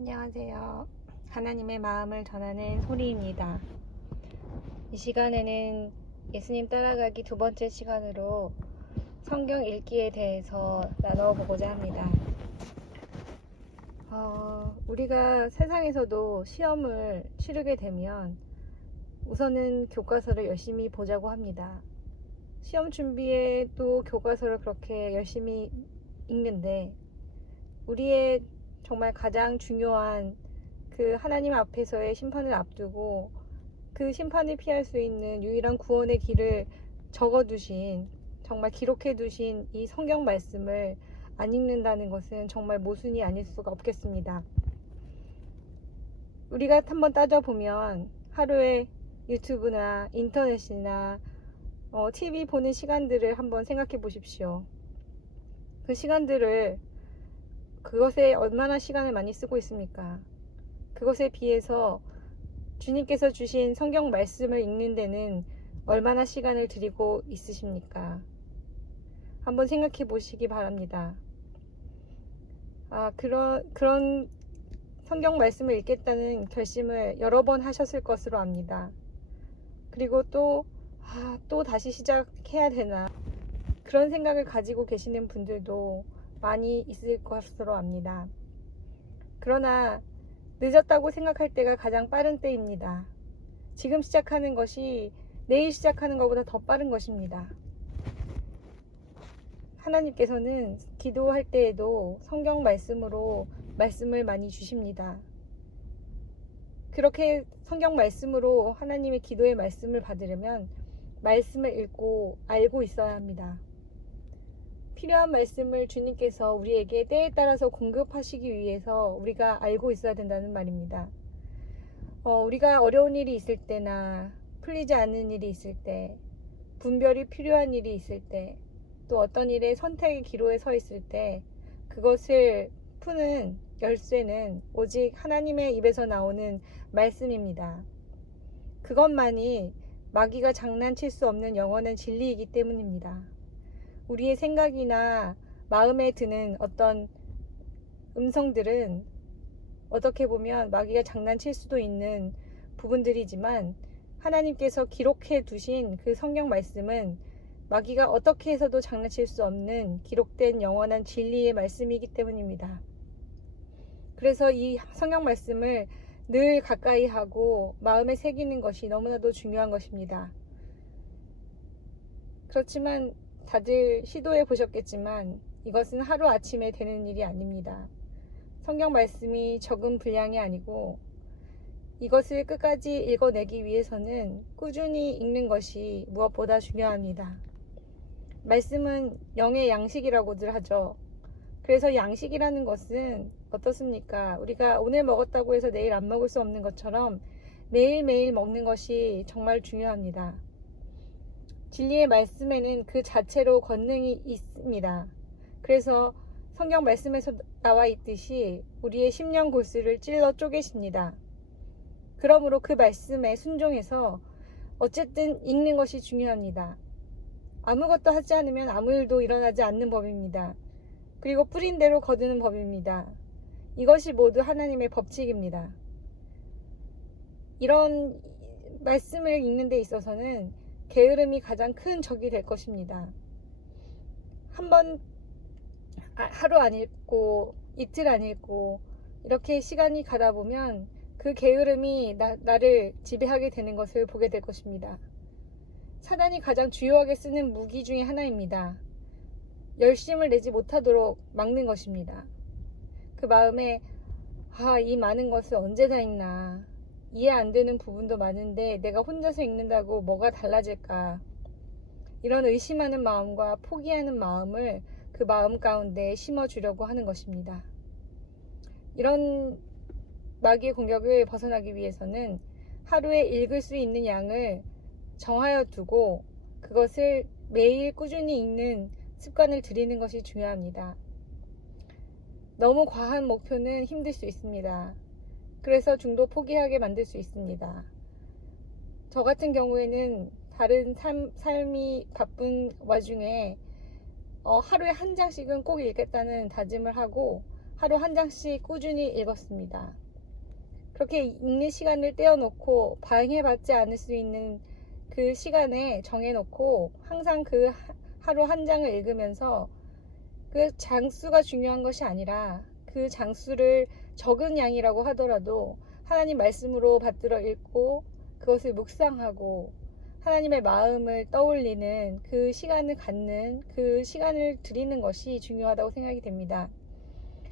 안녕하세요. 하나님의 마음을 전하는 소리입니다. 이 시간에는 예수님 따라가기 두 번째 시간으로 성경 읽기에 대해서 나눠보고자 합니다. 우리가 세상에서도 시험을 치르게 되면 우선은 교과서를 열심히 보자고 합니다. 시험 준비에 또 교과서를 그렇게 열심히 읽는데 우리의 정말 가장 중요한 그 하나님 앞에서의 심판을 앞두고 그 심판을 피할 수 있는 유일한 구원의 길을 적어두신, 정말 기록해두신 이 성경 말씀을 안 읽는다는 것은 정말 모순이 아닐 수가 없겠습니다. 우리가 한번 따져보면 하루에 유튜브나 인터넷이나 TV 보는 시간들을 한번 생각해 보십시오. 그 시간들을 그것에 얼마나 시간을 많이 쓰고 있습니까? 그것에 비해서 주님께서 주신 성경 말씀을 읽는 데는 얼마나 시간을 들이고 있으십니까? 한번 생각해 보시기 바랍니다. 그런 성경 말씀을 읽겠다는 결심을 여러 번 하셨을 것으로 압니다. 그리고 또 다시 시작해야 되나? 그런 생각을 가지고 계시는 분들도 많이 있을 것으로 압니다. 그러나 늦었다고 생각할 때가 가장 빠른 때입니다. 지금 시작하는 것이 내일 시작하는 것보다 더 빠른 것입니다. 하나님께서는 기도할 때에도 성경 말씀으로 말씀을 많이 주십니다. 그렇게 성경 말씀으로 하나님의 기도의 말씀을 받으려면 말씀을 읽고 알고 있어야 합니다. 필요한 말씀을 주님께서 우리에게 때에 따라서 공급하시기 위해서 우리가 알고 있어야 된다는 말입니다. 우리가 어려운 일이 있을 때나 풀리지 않는 일이 있을 때, 분별이 필요한 일이 있을 때, 또 어떤 일의 선택의 기로에 서 있을 때 그것을 푸는 열쇠는 오직 하나님의 입에서 나오는 말씀입니다. 그것만이 마귀가 장난칠 수 없는 영원한 진리이기 때문입니다. 우리의 생각이나 마음에 드는 어떤 음성들은 어떻게 보면 마귀가 장난칠 수도 있는 부분들이지만 하나님께서 기록해 두신 그 성경 말씀은 마귀가 어떻게 해서도 장난칠 수 없는 기록된 영원한 진리의 말씀이기 때문입니다. 그래서 이 성경 말씀을 늘 가까이 하고 마음에 새기는 것이 너무나도 중요한 것입니다. 그렇지만 다들 시도해 보셨겠지만 이것은 하루아침에 되는 일이 아닙니다. 성경 말씀이 적은 분량이 아니고 이것을 끝까지 읽어내기 위해서는 꾸준히 읽는 것이 무엇보다 중요합니다. 말씀은 영의 양식이라고들 하죠. 그래서 양식이라는 것은 어떻습니까? 우리가 오늘 먹었다고 해서 내일 안 먹을 수 없는 것처럼 매일매일 먹는 것이 정말 중요합니다. 진리의 말씀에는 그 자체로 권능이 있습니다. 그래서 성경 말씀에서 나와 있듯이 우리의 심령 골수를 찔러 쪼개십니다. 그러므로 그 말씀에 순종해서 어쨌든 읽는 것이 중요합니다. 아무것도 하지 않으면 아무 일도 일어나지 않는 법입니다. 그리고 뿌린 대로 거두는 법입니다. 이것이 모두 하나님의 법칙입니다. 이런 말씀을 읽는 데 있어서는 게으름이 가장 큰 적이 될 것입니다. 하루 안 읽고 이틀 안 읽고 이렇게 시간이 가다 보면 그 게으름이 나를 지배하게 되는 것을 보게 될 것입니다. 사단이 가장 주요하게 쓰는 무기 중에 하나입니다. 열심을 내지 못하도록 막는 것입니다. 그 마음에 이 많은 것을 언제 다 읽나, 이해 안 되는 부분도 많은데 내가 혼자서 읽는다고 뭐가 달라질까, 이런 의심하는 마음과 포기하는 마음을 그 마음 가운데 심어주려고 하는 것입니다. 이런 마귀의 공격을 벗어나기 위해서는 하루에 읽을 수 있는 양을 정하여 두고 그것을 매일 꾸준히 읽는 습관을 들이는 것이 중요합니다. 너무 과한 목표는 힘들 수 있습니다. 그래서 중도 포기하게 만들 수 있습니다. 저 같은 경우에는 다른 삶이 바쁜 와중에 하루에 한 장씩은 꼭 읽겠다는 다짐을 하고 하루 한 장씩 꾸준히 읽었습니다. 그렇게 읽는 시간을 떼어놓고 방해받지 않을 수 있는 그 시간에 정해놓고 항상 그 하루 한 장을 읽으면서 그 장수가 중요한 것이 아니라 그 장수를 적은 양이라고 하더라도 하나님 말씀으로 받들어 읽고 그것을 묵상하고 하나님의 마음을 떠올리는 그 시간을 갖는 그 시간을 드리는 것이 중요하다고 생각이 됩니다.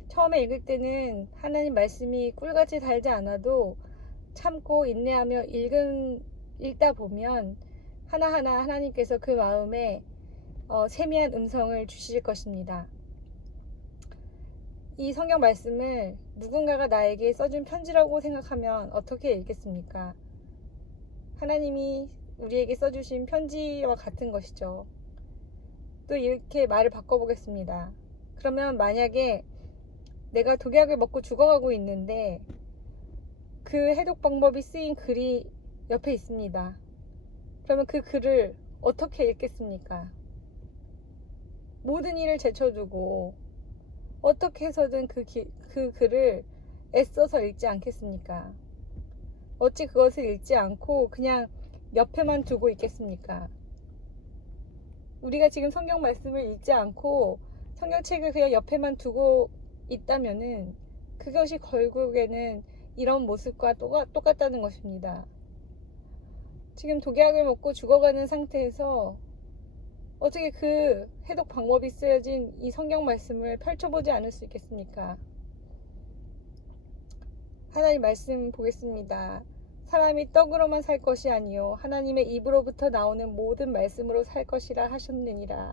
처음에 읽을 때는 하나님 말씀이 꿀같이 달지 않아도 참고 인내하며 읽다 보면 하나하나 하나님께서 그 마음에 세미한 음성을 주실 것입니다. 이 성경 말씀을 누군가가 나에게 써준 편지라고 생각하면 어떻게 읽겠습니까? 하나님이 우리에게 써주신 편지와 같은 것이죠. 또 이렇게 말을 바꿔보겠습니다. 그러면 만약에 내가 독약을 먹고 죽어가고 있는데 그 해독 방법이 쓰인 글이 옆에 있습니다. 그러면 그 글을 어떻게 읽겠습니까? 모든 일을 제쳐두고 어떻게 해서든 그 글을 애써서 읽지 않겠습니까? 어찌 그것을 읽지 않고 그냥 옆에만 두고 있겠습니까? 우리가 지금 성경 말씀을 읽지 않고 성경책을 그냥 옆에만 두고 있다면은 그것이 결국에는 이런 모습과 똑같다는 것입니다. 지금 독약을 먹고 죽어가는 상태에서 어떻게 그 해독 방법이 쓰여진 이 성경 말씀을 펼쳐보지 않을 수 있겠습니까? 하나님 말씀 보겠습니다. 사람이 떡으로만 살 것이 아니요 하나님의 입으로부터 나오는 모든 말씀으로 살 것이라 하셨느니라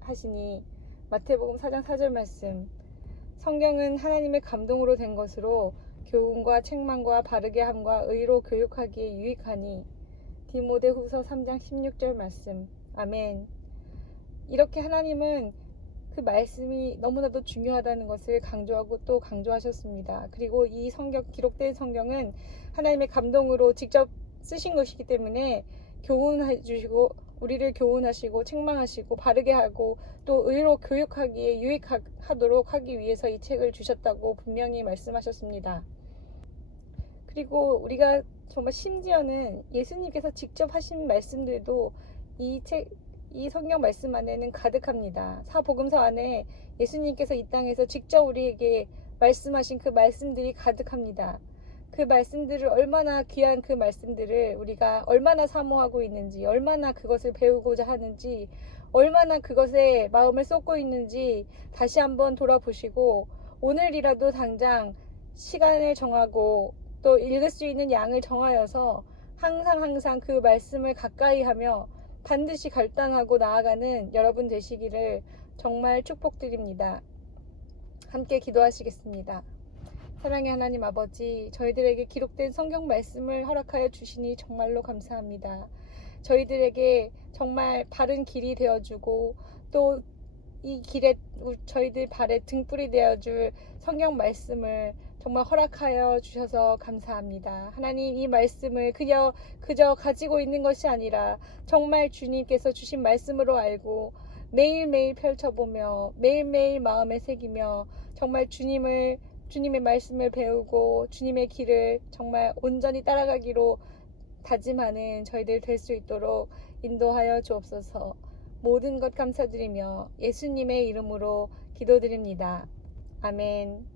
하시니 마태복음 4장 4절 말씀. 성경은 하나님의 감동으로 된 것으로 교훈과 책망과 바르게 함과 의로 교육하기에 유익하니 디모데후서 3장 16절 말씀. 아멘. 이렇게 하나님은 그 말씀이 너무나도 중요하다는 것을 강조하고 또 강조하셨습니다. 그리고 이 성경, 기록된 성경은 하나님의 감동으로 직접 쓰신 것이기 때문에 교훈해 주시고 우리를 교훈하시고 책망하시고 바르게 하고 또 의로 교육하기에 유익하도록 하기 위해서 이 책을 주셨다고 분명히 말씀하셨습니다. 그리고 우리가 정말 심지어는 예수님께서 직접 하신 말씀들도 이 성경 말씀 안에는 가득합니다. 사복음서 안에 예수님께서 이 땅에서 직접 우리에게 말씀하신 그 말씀들이 가득합니다. 그 말씀들을 얼마나 귀한 그 말씀들을 우리가 얼마나 사모하고 있는지, 얼마나 그것을 배우고자 하는지, 얼마나 그것에 마음을 쏟고 있는지 다시 한번 돌아보시고 오늘이라도 당장 시간을 정하고 또 읽을 수 있는 양을 정하여서 항상 그 말씀을 가까이 하며 반드시 결단하고 나아가는 여러분 되시기를 정말 축복드립니다. 함께 기도하시겠습니다. 사랑의 하나님 아버지, 저희들에게 기록된 성경 말씀을 허락하여 주시니 정말로 감사합니다. 저희들에게 정말 바른 길이 되어주고 또 이 길에 저희들 발에 등불이 되어줄 성경 말씀을 정말 허락하여 주셔서 감사합니다. 하나님, 이 말씀을 그저 가지고 있는 것이 아니라 정말 주님께서 주신 말씀으로 알고 매일매일 펼쳐보며 매일매일 마음에 새기며 정말 주님의 말씀을 배우고 주님의 길을 정말 온전히 따라가기로 다짐하는 저희들 될 수 있도록 인도하여 주옵소서. 모든 것 감사드리며 예수님의 이름으로 기도드립니다. 아멘.